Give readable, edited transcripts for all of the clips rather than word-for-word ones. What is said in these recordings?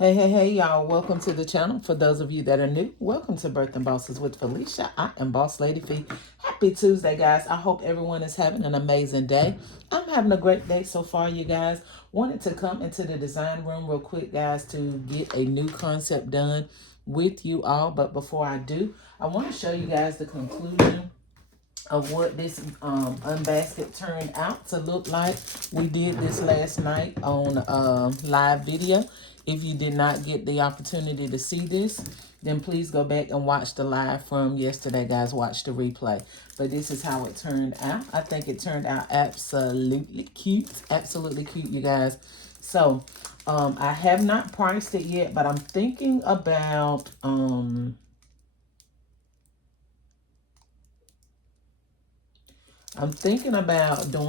Hey, y'all. Welcome to the channel. For those of you that are new, welcome to Birthing Bosses with Felicia. I am Boss Lady Fee. Happy Tuesday, guys. I hope everyone is having an amazing day. I'm having a great day so far, you guys. Wanted to come into the design room real quick, guys, to get a new concept done with you all. But before I do, I want to show you guys the conclusion of what this unbasket turned out to look like. We did this last night on live video. If you did not get the opportunity to see this, then please go back and watch the live from yesterday, guys. Watch the replay. But this is how it turned out. I think it turned out absolutely cute. Absolutely cute, you guys. So I have not priced it yet, but I'm thinking about doing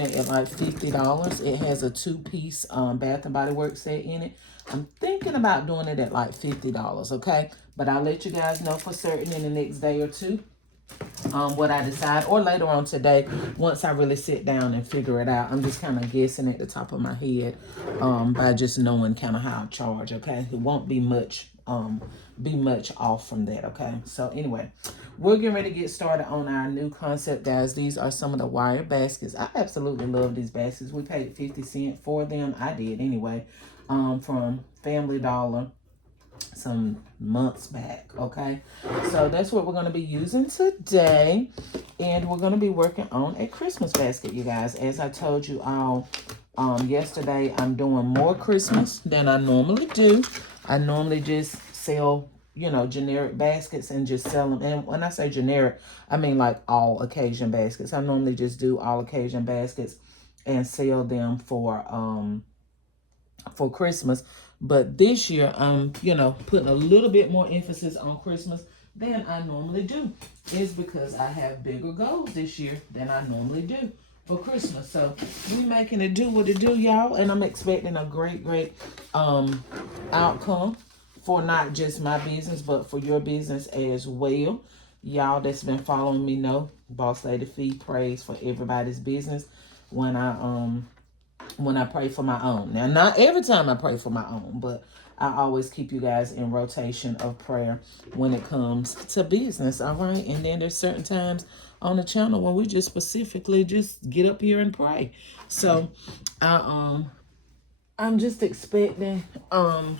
it at like $50. It has a two-piece Bath and Body Works set in it. I'm thinking about doing it at like $50, okay? But I'll let you guys know for certain in the next day or two what I decide, or later on today once I really sit down and figure it out. I'm just kind of guessing at the top of my head by just knowing kind of how I charge, okay? It won't be much off from that, okay? So anyway, we're getting ready to get started on our new concept, guys. These are some of the wire baskets. I absolutely love these baskets. We paid 50 cents for them. I did anyway, from Family Dollar some months back, okay? So that's what we're going to be using today, and we're going to be working on a Christmas basket, you guys. As I told you all yesterday, I'm doing more Christmas than I normally do. I normally just sell, you know, generic baskets and just sell them. And when I say generic, I mean like all occasion baskets. I normally just do all occasion baskets and sell them for Christmas. But this year, I'm, you know, putting a little bit more emphasis on Christmas than I normally do. It's because I have bigger goals this year than I normally do for Christmas. So we making it do what it do, y'all. And I'm expecting a great outcome for not just my business, but for your business as well. Y'all that's been following me know Boss Lady Fee prays for everybody's business when I pray for my own. Now, not every time I pray for my own, but I always keep you guys in rotation of prayer when it comes to business, all right? And then there's certain times on the channel when we just specifically just get up here and pray. So, I'm just expecting,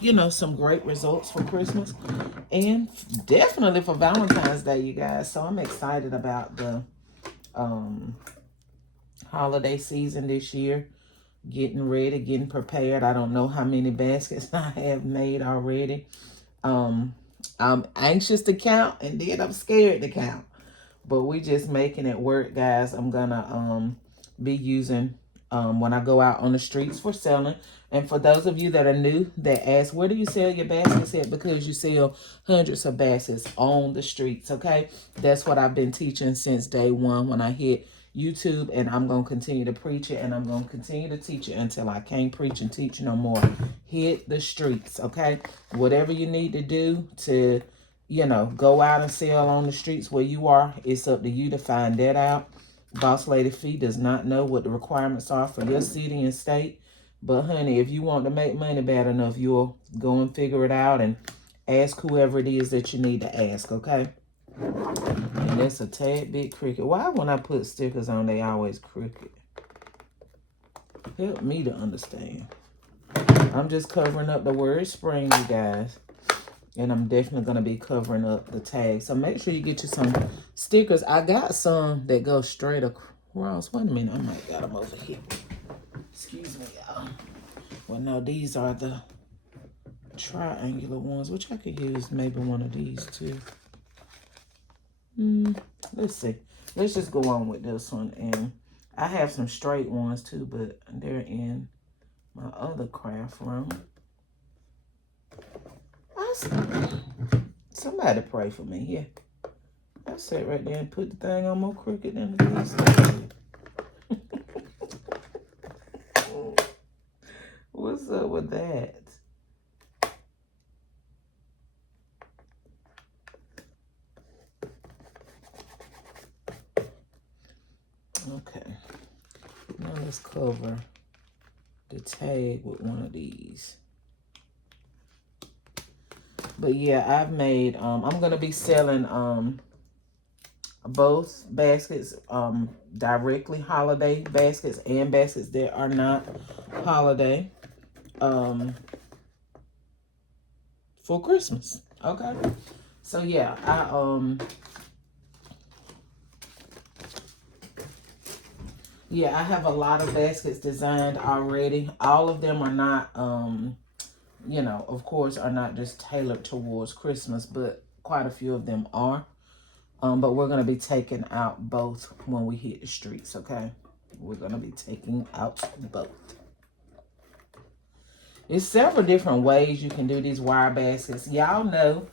you know, some great results for Christmas and definitely for Valentine's Day, you guys. So I'm excited about the holiday season this year. Getting ready, getting prepared. I don't know how many baskets I have made already. I'm anxious to count, and then I'm scared to count. But we just making it work, guys. I'm gonna be using when I go out on the streets for selling. And for those of you that are new that ask, where do you sell your baskets at? Because you sell hundreds of baskets on the streets, okay? That's what I've been teaching since day one when I hit YouTube, and I'm going to continue to preach it, and I'm going to continue to teach it until I can't preach and teach no more. Hit the streets, okay? Whatever you need to do to, you know, go out and sell on the streets where you are, it's up to you to find that out. Boss Lady Fee does not know what the requirements are for your city and state. But, honey, if you want to make money bad enough, you'll go and figure it out and ask whoever it is that you need to ask, okay? And that's a tad bit crooked. Why when I put stickers on, they always crooked? Help me to understand. I'm just covering up the word spring, you guys. And I'm definitely going to be covering up the tag. So make sure you get you some stickers. I got some that go straight across. Wait a minute. I might got them over here. Excuse me, y'all. Well, no, these are the triangular ones, which I could use maybe one of these too. Let's see. Let's just go on with this one. And I have some straight ones too, but they're in my other craft room. Somebody pray for me here. I sat right there and put the thing on more crooked than it is. What's up with that? Okay. Now let's cover the tag with one of these. But yeah, I've made, I'm going to be selling both baskets, directly holiday baskets and baskets that are not holiday, for Christmas. Okay. So yeah, I have a lot of baskets designed already. All of them are not, you know, of course, are not just tailored towards Christmas, but quite a few of them are. But we're going to be taking out both when we hit the streets, okay? We're going to be taking out both. There's several different ways you can do these wire baskets. Y'all know,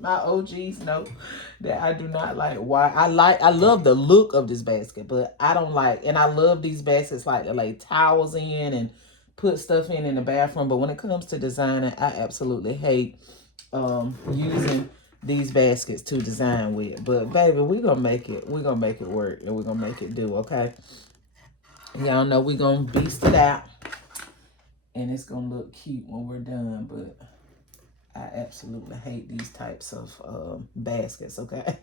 my OGs know that I do not like wire. I love the look of this basket, but I don't like, and I love these baskets like to lay towels in and put stuff in the bathroom. But when it comes to designing, I absolutely hate using these baskets to design with. But baby, we're gonna make it work, and we're gonna make it do, okay? Y'all know we're gonna beast it out, and it's gonna look cute when we're done. But I absolutely hate these types of baskets, okay?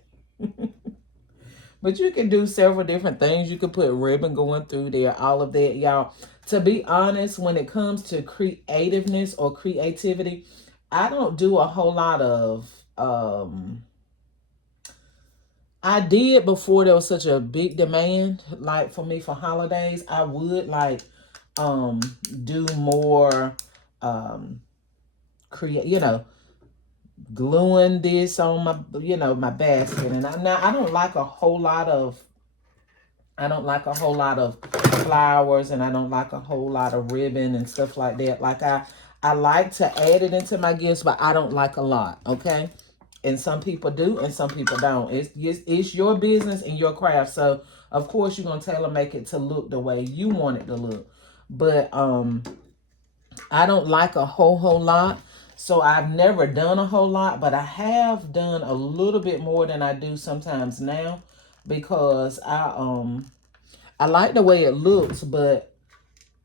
But you can do several different things. You could put ribbon going through there, all of that, y'all. To be honest, when it comes to creativeness or creativity, I don't do a whole lot of, I did before there was such a big demand, like for me for holidays. I would like do more create, you know, gluing this on my, you know, my basket. And I don't like a whole lot of, flowers, and I don't like a whole lot of ribbon and stuff like that. Like I like to add it into my gifts, but I don't like a lot, okay? And some people do, and some people don't. It's your business and your craft. So, of course, you're going to tailor make it to look the way you want it to look. But I don't like a whole lot. So, I've never done a whole lot, but I have done a little bit more than I do sometimes now, because I like the way it looks, but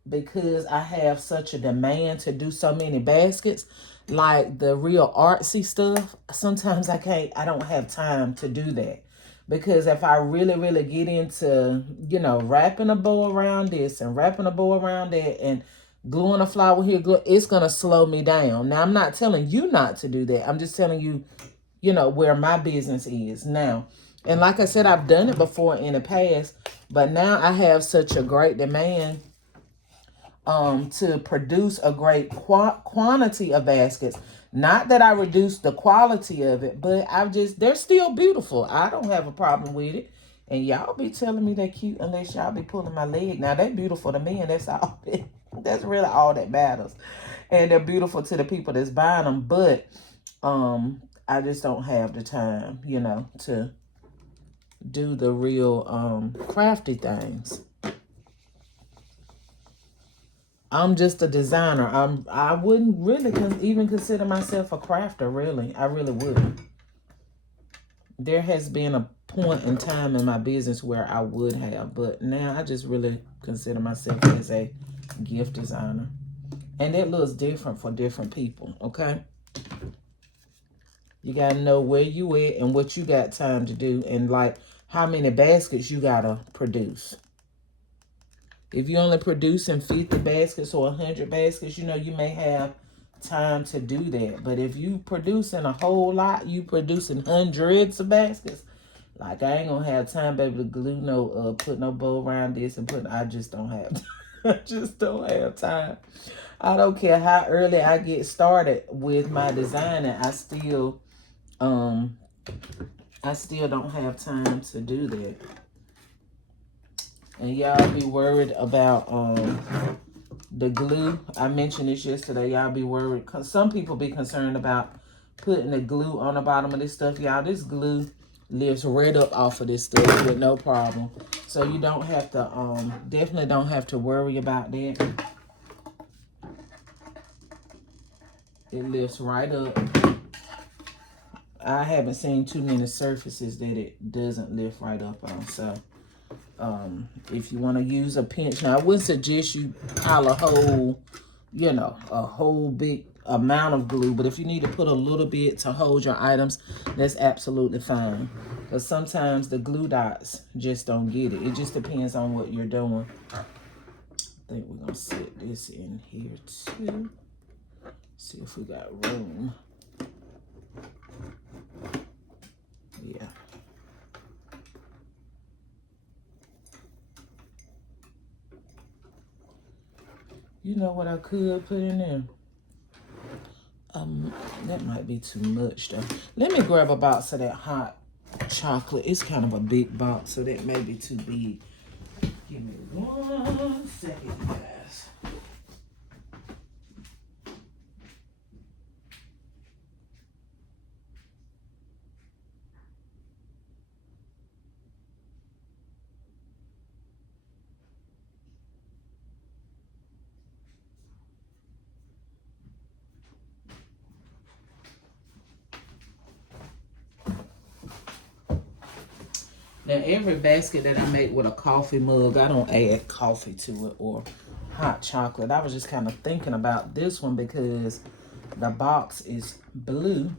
because I have such a demand to do so many baskets, like the real artsy stuff, sometimes I don't have time to do that. Because if I really get into, you know, wrapping a bow around this and wrapping a bow around that and gluing a flower here, it's going to slow me down. Now, I'm not telling you not to do that. I'm just telling you, you know, where my business is now. And like I said, I've done it before in the past, but now I have such a great demand to produce a great quantity of baskets. Not that I reduced the quality of it, but they're still beautiful. I don't have a problem with it. And y'all be telling me they're cute unless y'all be pulling my leg. Now, they're beautiful to me, and that's all. That's really all that matters. And they're beautiful to the people that's buying them. But I just don't have the time, you know, to do the real crafty things. I'm just a designer. I wouldn't really even consider myself a crafter, really. I really wouldn't. There has been a point in time in my business where I would have, but now I just really consider myself as a gift designer. And it looks different for different people, okay? You got to know where you at and what you got time to do, and like how many baskets you got to produce. If you're only producing 50 baskets or 100 baskets, you know, you may have time to do that. But if you producing a whole lot, you producing hundreds of baskets, like I ain't going to have time, baby, to glue put no bow around this and I just don't have, I just don't have time. I don't care how early I get started with my designing, I still don't have time to do that. And y'all be worried about the glue. I mentioned this yesterday. Y'all be worried, because some people be concerned about putting the glue on the bottom of this stuff. Y'all, this glue lifts right up off of this stuff with no problem. So you don't have to, definitely don't have to worry about that. It lifts right up. I haven't seen too many surfaces that it doesn't lift right up on. So if you want to use a pinch, now I wouldn't suggest you pile a whole, you know, a whole big amount of glue, but if you need to put a little bit to hold your items, that's absolutely fine. Because sometimes the glue dots just don't get it. It just depends on what you're doing. I think we're going to set this in here too. See if we got room. Yeah. You know what I could put in there? That might be too much though. Let me grab a box of that hot chocolate. It's kind of a big box, so that may be too big. Give me 1 second, guys. Now, every basket that I make with a coffee mug, I don't add coffee to it or hot chocolate. I was just kind of thinking about this one because the box is blue.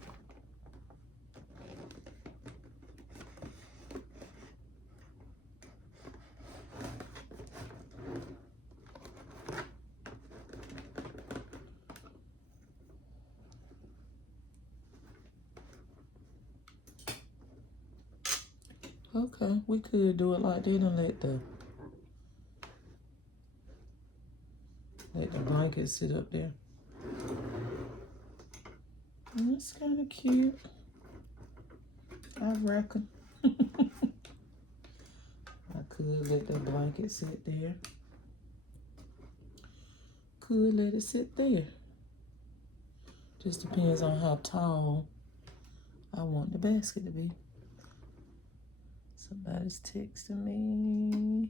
Okay, we could do it like that and let the blanket sit up there. That's kind of cute, I reckon. I could let the blanket sit there. Could let it sit there. Just depends on how tall I want the basket to be. Somebody's texting me.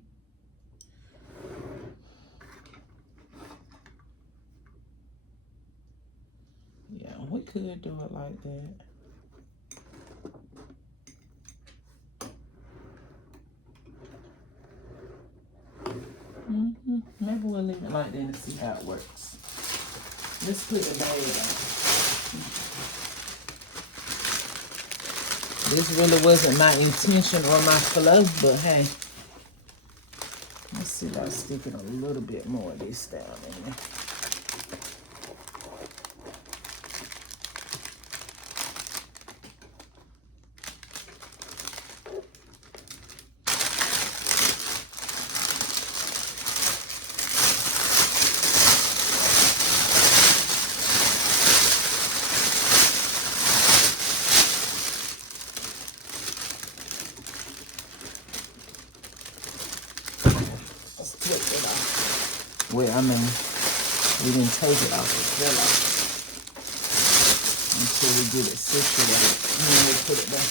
Yeah, we could do it like that. Maybe we'll leave it like that and see how it works. Let's put the bag on. This really wasn't my intention or my flow, but hey. Let's see about sticking a little bit more of this down in there. Well, I mean, we didn't take it off, it fell off until we get it situated. And then we'll put it back up.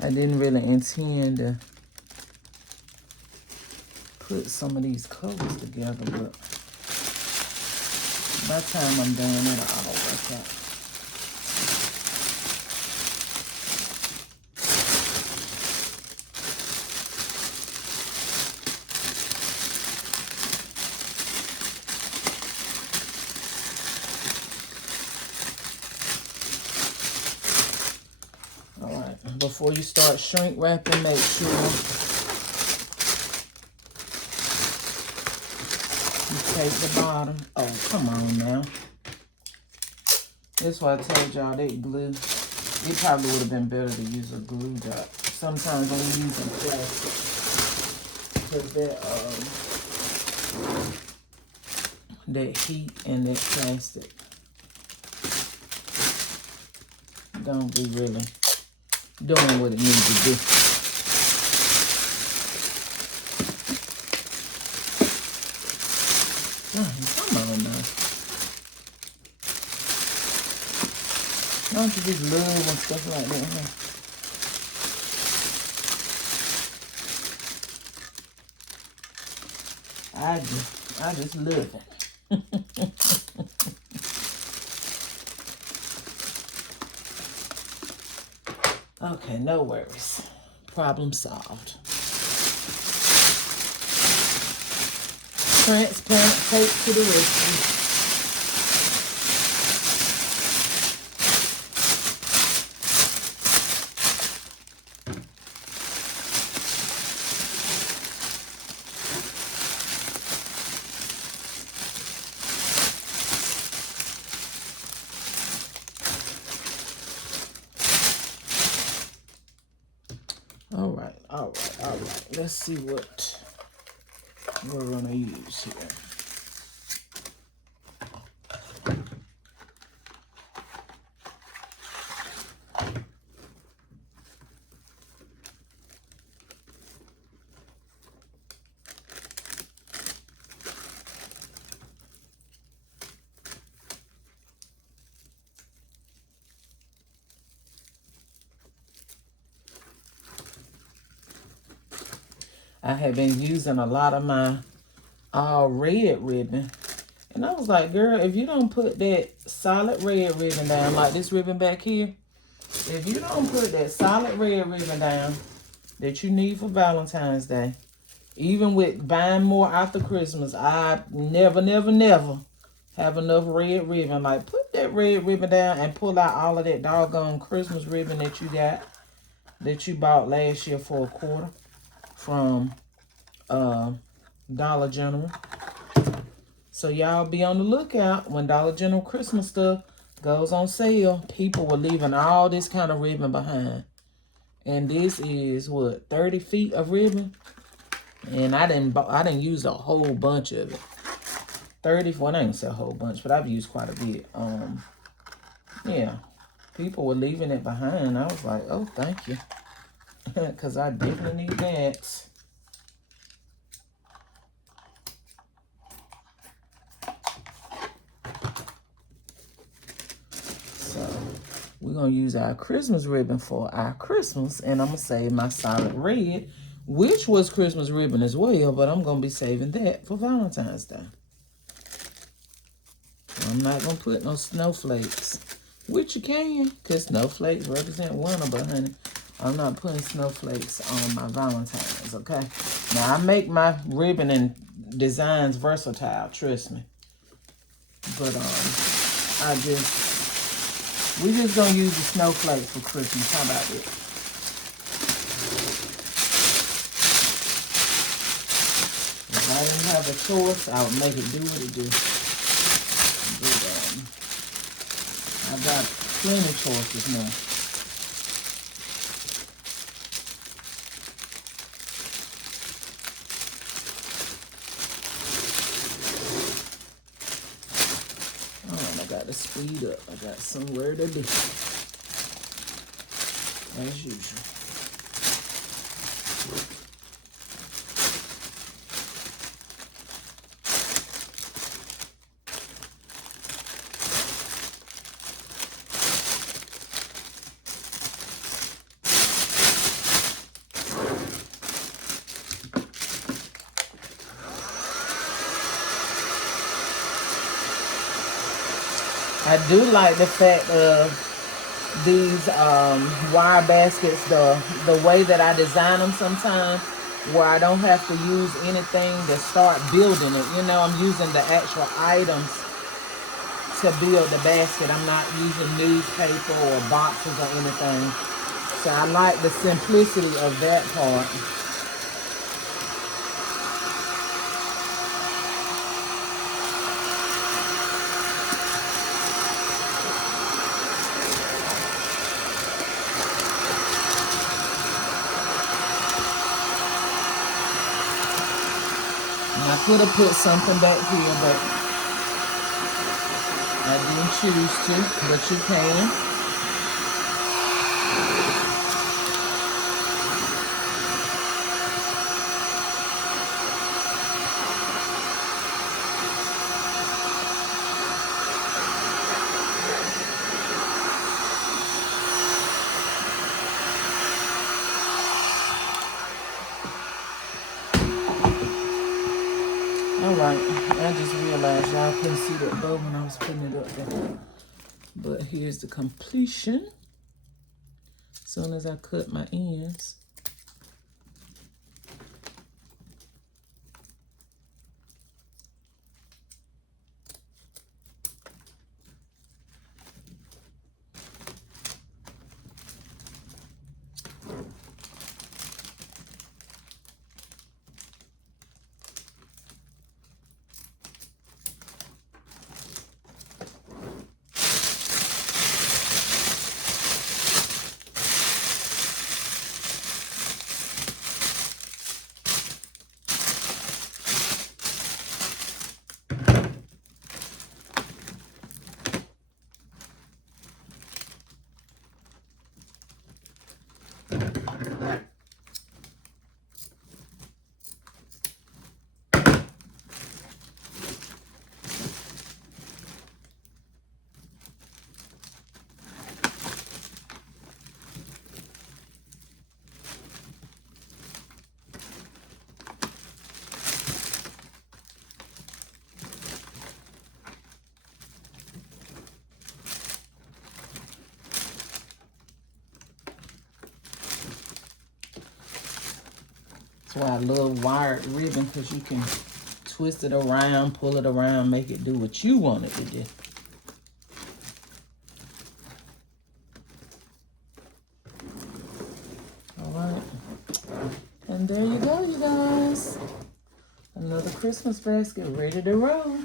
I didn't really intend to put some of these colors together, but by the time I'm done, it'll all work out. Before you start shrink wrapping, make sure you take the bottom. Oh, come on now. That's why I told y'all that glue. It probably would have been better to use a glue dot. Sometimes when you're using plastic, because that heat and that plastic don't be really doing what it needs to do. Come on now. Don't you just love when stuff like that, huh? I just love it. Okay, no worries. Problem solved. Transparent tape to the rescue. All right. Let's see what we're gonna use here. I have been using a lot of my all red ribbon. And I was like, girl, if you don't put that solid red ribbon down, like this ribbon back here, if you don't put that solid red ribbon down that you need for Valentine's Day, even with buying more after Christmas, I never have enough red ribbon. Like, put that red ribbon down and pull out all of that doggone Christmas ribbon that you got, that you bought last year for $1 from Dollar General. So y'all be on the lookout when Dollar General Christmas stuff goes on sale. People were leaving all this kind of ribbon behind. And this is what, 30 feet of ribbon? And I didn't use a whole bunch of it. 30, well, I didn't say a whole bunch, but I've used quite a bit. Yeah. People were leaving it behind. I was like, oh, thank you. Because I definitely need that. We're going to use our Christmas ribbon for our Christmas. And I'm going to save my solid red, which was Christmas ribbon as well. But I'm going to be saving that for Valentine's Day. I'm not going to put no snowflakes. Which you can, because snowflakes represent winter. But, honey, I'm not putting snowflakes on my Valentine's, okay? Now, I make my ribbon and designs versatile, trust me. But, we're just going to use the snowflakes for Christmas. How about it? If I didn't have a choice, I would make it do what it do. But, I got plenty of choices now. To speed up. I got somewhere to be. As usual. I do like the fact of these wire baskets, the way that I design them sometimes, where I don't have to use anything to start building it. You know, I'm using the actual items to build the basket. I'm not using newspaper or boxes or anything. So I like the simplicity of that part. I could have put something back here, but I didn't choose to, but you can. apologize. Y'all couldn't see that bow when I was putting it up there. But here's the completion. As soon as I cut my ends. That's why I love wired ribbon, because you can twist it around, pull it around, make it do what you want it to do. All right. And there you go, you guys. Another Christmas basket ready to roll.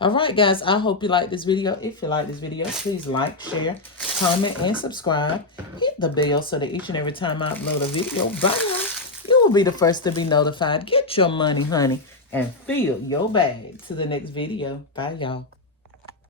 All right, guys, I hope you like this video. If you like this video, please like, share, comment, and subscribe. Hit the bell so that each and every time I upload a video, you will be the first to be notified. Get your money, honey, and fill your bag. To the next video. Bye, y'all.